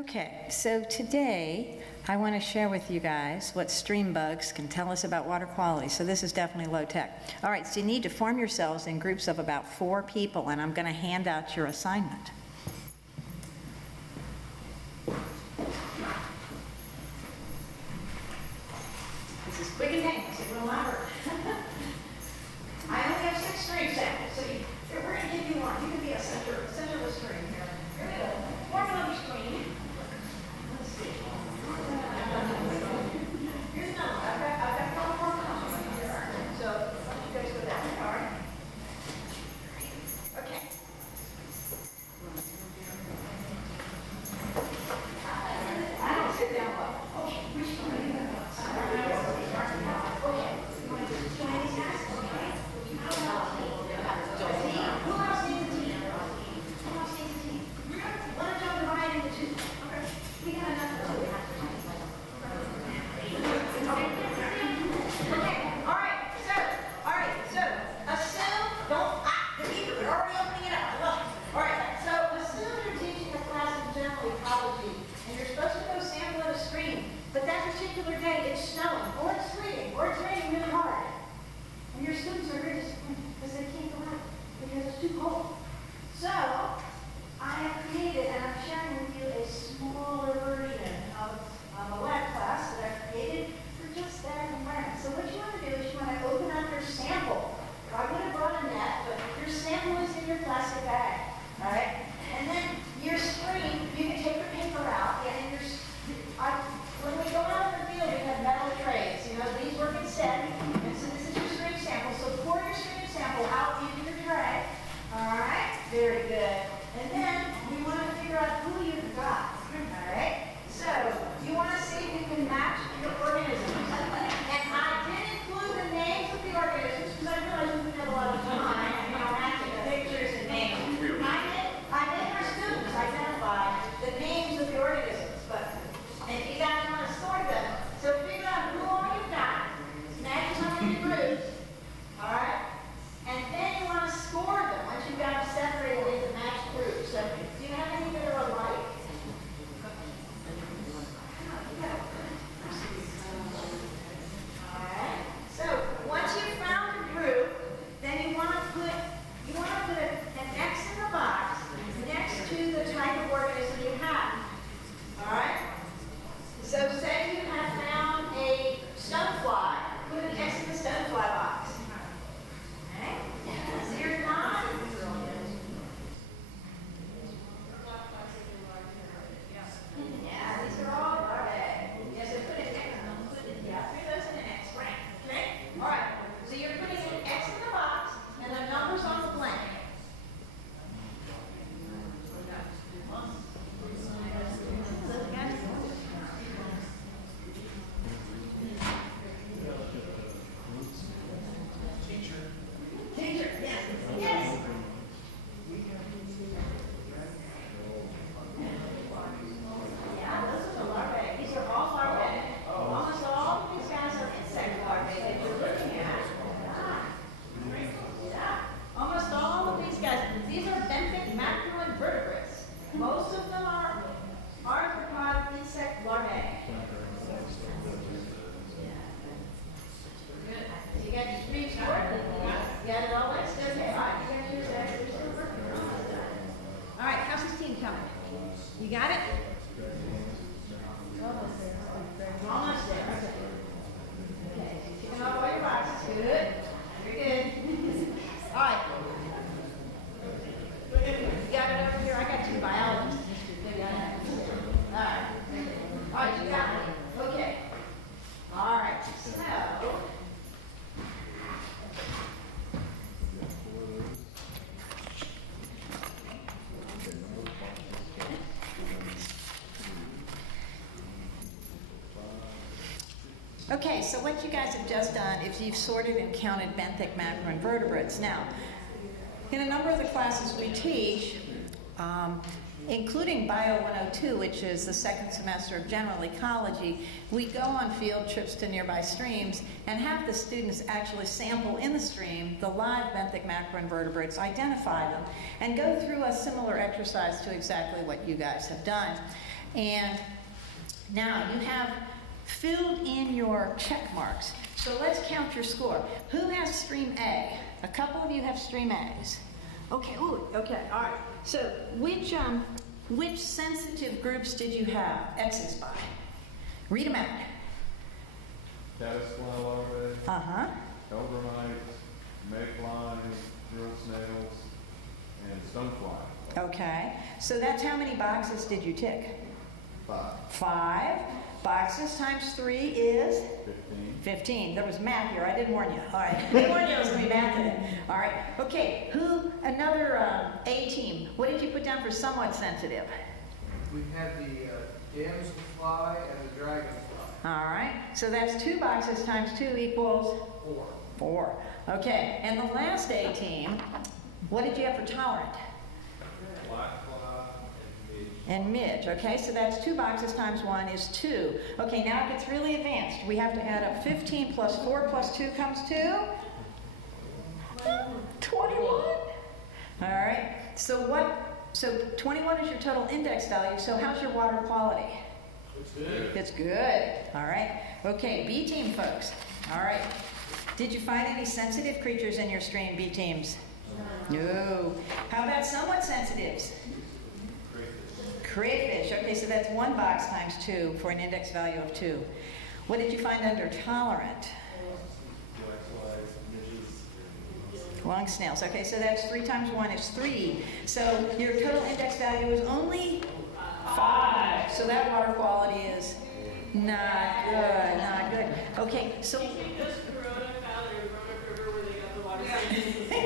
Okay, so today I want to share with you guys what stream bugs can tell us about water quality. So this is definitely low tech. All right, so you need to form yourselves in groups of about 4 people, and I'm going to hand out your assignment. This is quick and painless, it will not hurt. I only have 6 stream samples, so we're going to give you one. You can be a center of the stream here. Here we go. Form another stream. Let's see. Here's another one. I've got a couple more comments here. So why don't you guys go that way, all right? Okay. I don't sit down well. Okay, which one are you going to want? Okay. You want to do 20 tasks? Okay. Who else needs a team? Who else needs a team? Why don't y'all divide into 2? Okay. We got enough for 2. Okay. All right. So assume, we're already opening it up. Look. All right. So assume you're teaching a class in general ecology, and you're supposed to go sample at a stream, but that particular day it's snowing, or it's sleeting, or it's raining really hard. And your students are very disappointed because they can't go out because it's too cold. So I have created, and I'm sharing with you a smaller version of a lab class that I've created for just that environment. So what you want to do is you want to open up your sample. I would have brought a net, but your sample is in your plastic bag. All right? And then your stream, you can take your paper out, and when we go out in the field, we have metal trays. You know, these work in set. And so this is your stream sample. So pour your stream sample out into your tray. All right? Very good. And then we want to figure out who you've got. All right? So you want to see if you can match your organisms. And I did include the names of the organisms because I realized we have a lot of time, matching pictures and names. I made our students identify the names of the organisms, but if you guys want to sort them, so figure out who all you've got, match them up into groups, all right? And then you want to score them once you've got them separated into matched groups. So do you have any that are alike? All right. So once you've found a group, then you want to put an X in the box next to the type of organism you have. All right. So say you have found a stonefly, put an X in the stonefly box. Okay? So you're not. Yeah, these are all larvae. Yes, so put an X. Three of those in an X. Right. Okay? All right. So you're putting an X in the box and the numbers on the blank. Teacher, yes. Yes. Yeah, those are the larvae. These are all larvae. Almost all of these guys are insect larvae that you're looking at. Yeah. Almost all of these guys. These are benthic macroinvertebrates. Most of them are arthropod insect larvae. Good. You got your stream scored? You got it all next? Okay. All right. You got yours there. You're still working. We're almost done. All right. How's this team coming? You got it? Almost there. Almost there. Okay. Kicking off all your boxes. Good. Very good. All right. You got it over here. I got 2 biologists. All right. All right. You got it. Okay. All right. So. Okay, so what you guys have just done is you've sorted and counted benthic macroinvertebrates. Now, in a number of the classes we teach, including Bio 102, which is the second semester of general ecology, we go on field trips to nearby streams and have the students actually sample in the stream the live benthic macroinvertebrates, identify them, and go through a similar exercise to exactly what you guys have done. And now you have filled in your check marks. So let's count your score. Who has stream A? A couple of you have stream A's. Okay, ooh, okay, all right. So which sensitive groups did you have X's by? Read them out. Caddisfly larvae, Uh-huh. eldermites, megflies, drill snails, and stonefly. Okay, so that's how many boxes did you tick? 5. 5. Boxes times 3 is? 15. 15. There was math here. I didn't warn you. All right. I didn't warn you there was going to be math in it. All right. Okay. Another A team. What did you put down for somewhat sensitive? We had the damselfly and the dragonfly. All right. So that's 2 boxes times 2 equals? 4. 4. Okay. And the last A team, what did you have for tolerant? And midge, okay, so that's 2 boxes times 1 is 2. Okay, now it gets really advanced. We have to add up 15 plus 4 plus 2 comes to 21. All right, so 21 is your total index value, so how's your water quality? It's good. It's good, all right. Okay, B team folks, all right. Did you find any sensitive creatures in your stream, B teams? No. How about somewhat sensitives? Crayfish. Okay, so that's 1 box times 2 for an index value of 2. What did you find under tolerant? Long snails. Okay, so that's 3 times 1 is 3. So your total index value is only 5. So that water quality is not good, not good. Okay, so...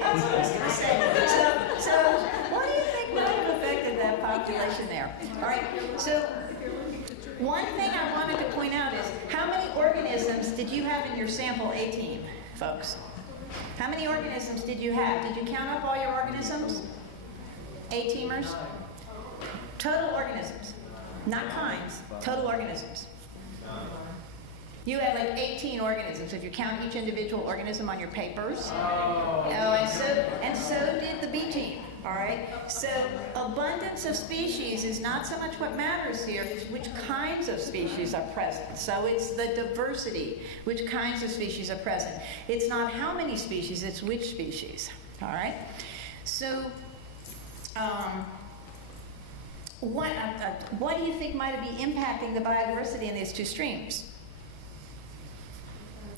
That's what I was going to say. So what do you think might have affected that population there? All right, so one thing I wanted to point out is how many organisms did you have in your sample A team, folks? How many organisms did you have? Did you count up all your organisms? A teamers? Total organisms, not kinds, total organisms. You had like 18 organisms if you count each individual organism on your papers. Oh, and so did the B team. All right. So abundance of species is not so much what matters here; it's which kinds of species are present. So it's the diversity, which kinds of species are present. It's not how many species; it's which species. All right. So, what do you think might be impacting the biodiversity in these 2 streams?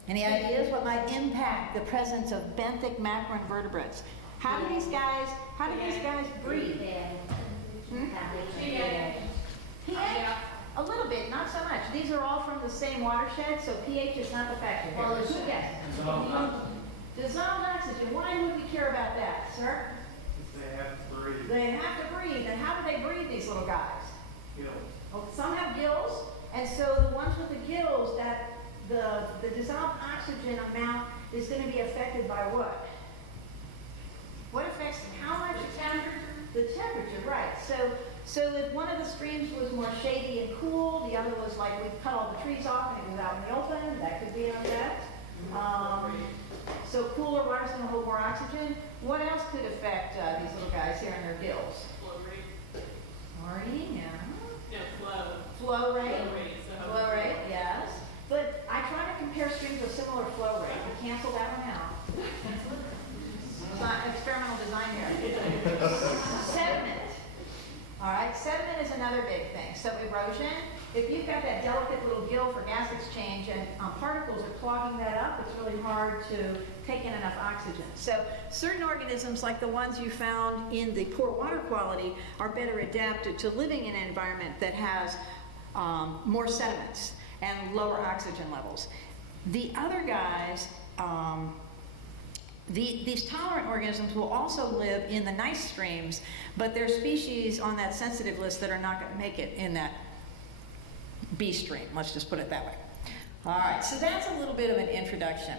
Any ideas what might impact the presence of benthic macroinvertebrates? How do these guys breed? pH? A little bit, not so much. These are all from the same watershed, so pH is not the factor. Well, who guessed? Dissolved oxygen. Why would we care about that, sir? They have to breathe. They have to breathe. And how do they breathe, these little guys? Gills. Well, some have gills, and so the ones with the gills, that the dissolved oxygen amount is going to be affected by what? What affects how much? The temperature, right. So if one of the streams was more shady and cool, the other was like we cut all the trees off and it was out in the open, that could be an effect. So cooler water's going to hold more oxygen. What else could affect these little guys here in their gills? Flow rate. Chlorine, yeah. No, flow. Flow rate. Flow rate. So Flow rate, yes. But I try to compare streams with similar flow rate. We cancel that one out. It's not experimental design here. Sediment. All right, sediment is another big thing. So erosion, if you've got that delicate little gill for gas exchange and particles are clogging that up, it's really hard to take in enough oxygen. So certain organisms, like the ones you found in the poor water quality, are better adapted to living in an environment that has more sediments and lower oxygen levels. The other guys, these tolerant organisms will also live in the nice streams, but there are species on that sensitive list that are not going to make it in that B stream. Let's just put it that way. All right, so that's a little bit of an introduction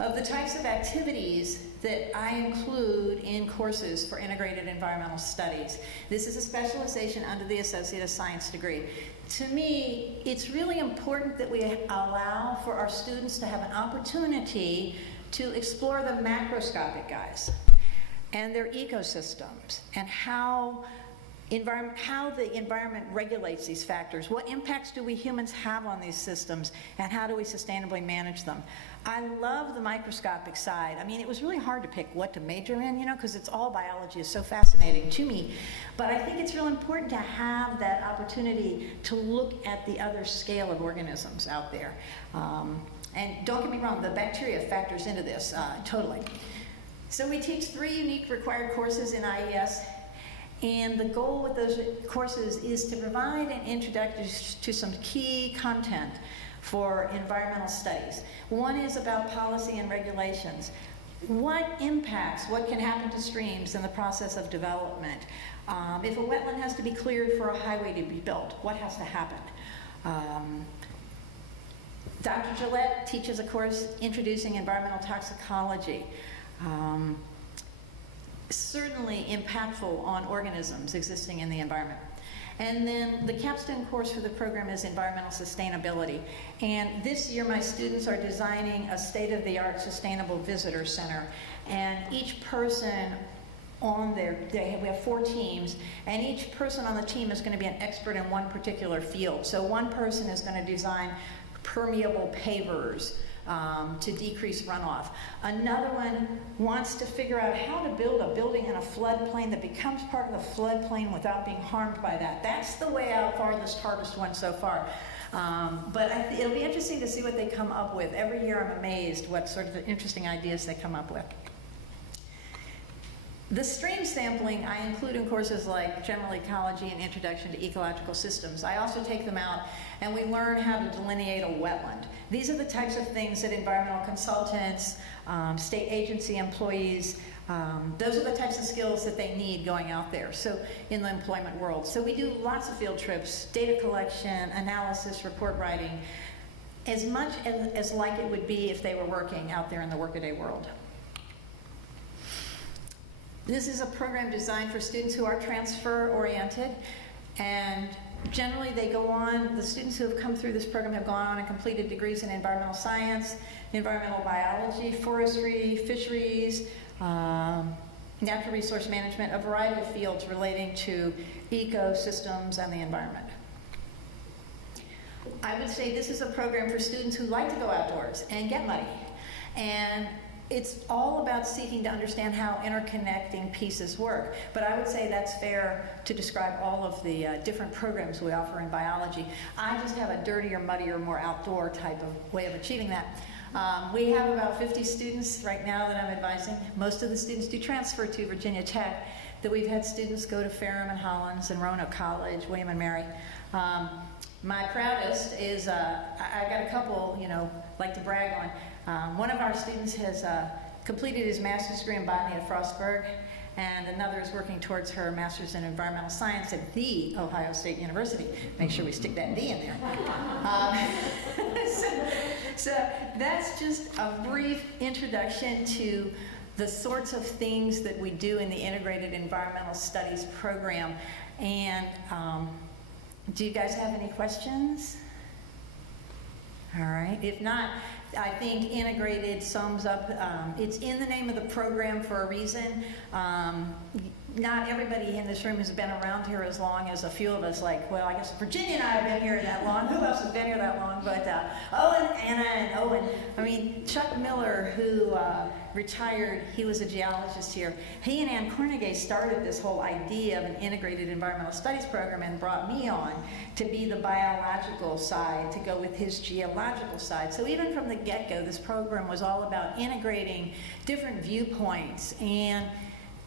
of the types of activities that I include in courses for integrated environmental studies. This is a specialization under the Associate of Science degree. To me, it's really important that we allow for our students to have an opportunity to explore the macroscopic guys and their ecosystems and how how the environment regulates these factors. What impacts do we humans have on these systems, and how do we sustainably manage them? I love the microscopic side. I mean, it was really hard to pick what to major in, you know, because it's all biology is so fascinating to me. But I think it's real important to have that opportunity to look at the other scale of organisms out there. And don't get me wrong, the bacteria factors into this totally. So we teach 3 unique required courses in IES. And the goal with those courses is to provide an introduction to some key content for environmental studies. One is about policy and regulations. What impacts, what can happen to streams in the process of development? If a wetland has to be cleared for a highway to be built, what has to happen? Dr. Gillette teaches a course introducing environmental toxicology. Certainly impactful on organisms existing in the environment. And then the capstone course for the program is environmental sustainability. And this year my students are designing a state-of-the-art sustainable visitor center. And each person on there, we have 4 teams, and each person on the team is going to be an expert in one particular field. So one person is going to design permeable pavers to decrease runoff. Another one wants to figure out how to build a building in a floodplain that becomes part of the floodplain without being harmed by that. That's the way out farthest, hardest one so far. But it'll be interesting to see what they come up with. Every year I'm amazed what sort of interesting ideas they come up with. The stream sampling I include in courses like General Ecology and Introduction to Ecological Systems. I also take them out and we learn how to delineate a wetland. These are the types of things that environmental consultants, state agency employees, those are the types of skills that they need going out there, so in the employment world. So we do lots of field trips, data collection, analysis, report writing, as much as like it would be if they were working out there in the workaday world. This is a program designed for students who are transfer-oriented, and generally they go on, the students who have come through this program have gone on and completed degrees in environmental science, environmental biology, forestry, fisheries, natural resource management, a variety of fields relating to ecosystems and the environment. I would say this is a program for students who like to go outdoors and get muddy. And it's all about seeking to understand how interconnecting pieces work. But I would say that's fair to describe all of the different programs we offer in biology. I just have a dirtier, muddier, more outdoor type of way of achieving that. We have about 50 students right now that I'm advising. Most of the students do transfer to Virginia Tech. That we've had students go to Ferrum and Hollins and Roanoke College, William and Mary. My proudest is, I got a couple, you know, like to brag on. One of our students has completed his master's degree in botany at Frostburg, and another is working towards her master's in environmental science at the Ohio State University. Make sure we stick that D in there. So that's just a brief introduction to the sorts of things that we do in the Integrated Environmental Studies program. And do you guys have any questions? All right, if not, I think integrated sums up, it's in the name of the program for a reason. Not everybody in this room has been around here as long as a few of us, like, well, I guess Virginia and I have been here that long. Who else has been here that long? But Owen, Anna, and Owen. I mean, Chuck Miller, who retired, he was a geologist here. He and Ann Cornegay started this whole idea of an integrated environmental studies program and brought me on to be the biological side, to go with his geological side. So even from the get-go, this program was all about integrating different viewpoints and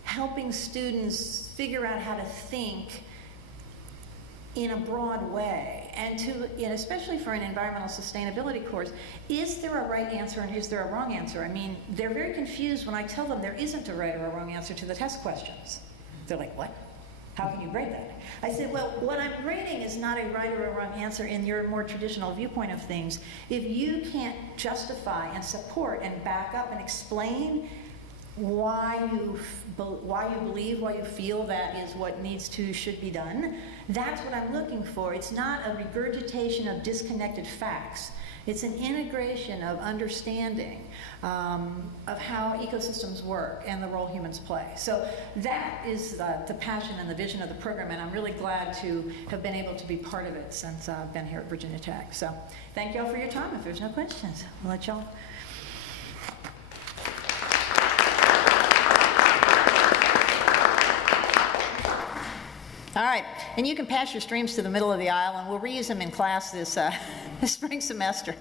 helping students figure out how to think in a broad way, and especially for an environmental sustainability course, is there a right answer and is there a wrong answer? I mean, they're very confused when I tell them there isn't a right or a wrong answer to the test questions. They're like, what? How can you grade that? I said, well, what I'm grading is not a right or a wrong answer in your more traditional viewpoint of things. If you can't justify and support and back up and explain why you believe, why you feel that is what should be done. That's what I'm looking for. It's not a regurgitation of disconnected facts. It's an integration of understanding of how ecosystems work and the role humans play. So that is the passion and the vision of the program, and I'm really glad to have been able to be part of it since I've been here at Virginia Tech. So thank you all for your time. If there's no questions, I'll let y'all. All right, and you can pass your streams to the middle of the aisle, and we'll reuse them in class this spring semester.